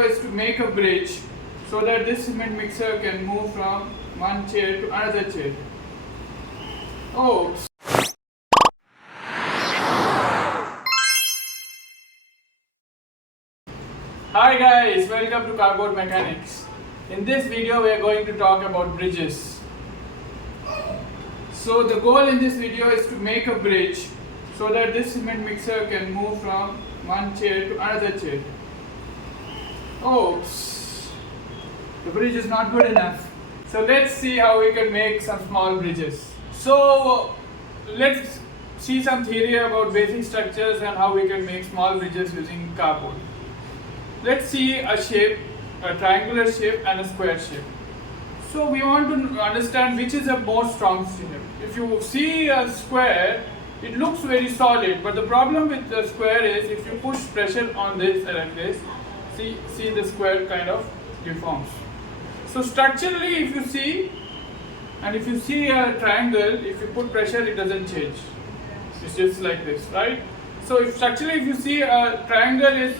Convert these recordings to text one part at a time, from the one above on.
video is to make a bridge so that this cement mixer can move from one chair to another chair. Oh. Hi guys, welcome to Cardboard Mechanics. In this video we are going to talk about bridges. So the goal in this video is to make a bridge so that this cement mixer can move from one chair to another chair. Oops, the bridge is not good enough. So let's see how we can make some small bridges. So let's see some theory about basic structures and how we can make small bridges using cardboard. Let's see a shape, a triangular shape and a square shape. So we want to understand which is the most strong shape. If you see a square, it looks very solid, but the problem with the square is if you push pressure on this like this, see the square kind of deforms. So structurally if you see, and if you see a triangle, if you put pressure it doesn't change. It's just like this, right? So if structurally if you see a triangle is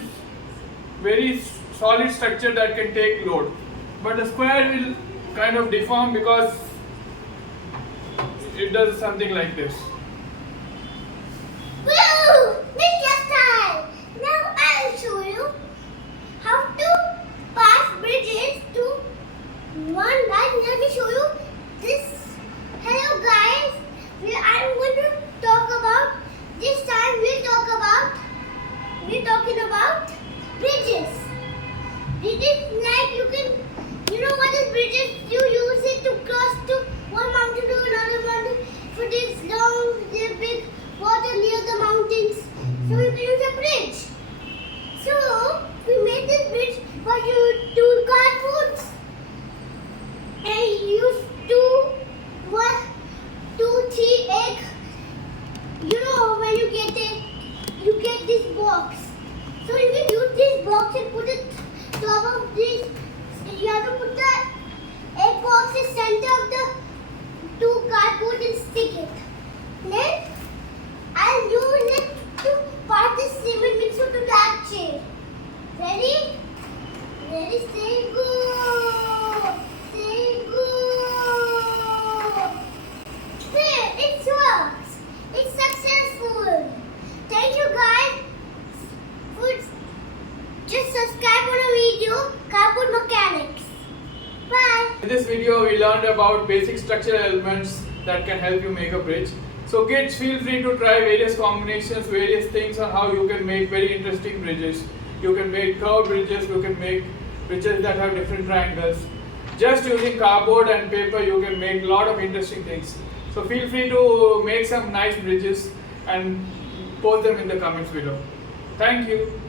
very solid structure that can take load, but the square will kind of deform because it does something like this. Woo! Ninja style! Now I'll show you how to pass bridges to one line. Let me show you this. Hello guys, I'm going to talk about, this time we're talking about bridges. Bridges, like you know what is bridges? You use it to cross to one mountain to another mountain for this long, big water near the mountains. So you can use a bridge. So we made this bridge for you two cardboards. And use one, two, three egg. You know when you get it, you get this box. So you can use this box and put it top of this. You have to put the egg box in center of the two cardboard and stick it. Then I'll use it to pass the cement mixer to that chair. Ready? Ready, say go! Say go! There, it works! It's successful! Thank you guys for just subscribe on a video, Cardboard Mechanics. Bye! In this video we learned about basic structural elements that can help you make a bridge. So kids, feel free to try various combinations, various things on how you can make very interesting bridges. You can make curved bridges, you can make bridges that have different triangles. Just using cardboard and paper you can make a lot of interesting things. So feel free to make some nice bridges and post them in the comments below. Thank you.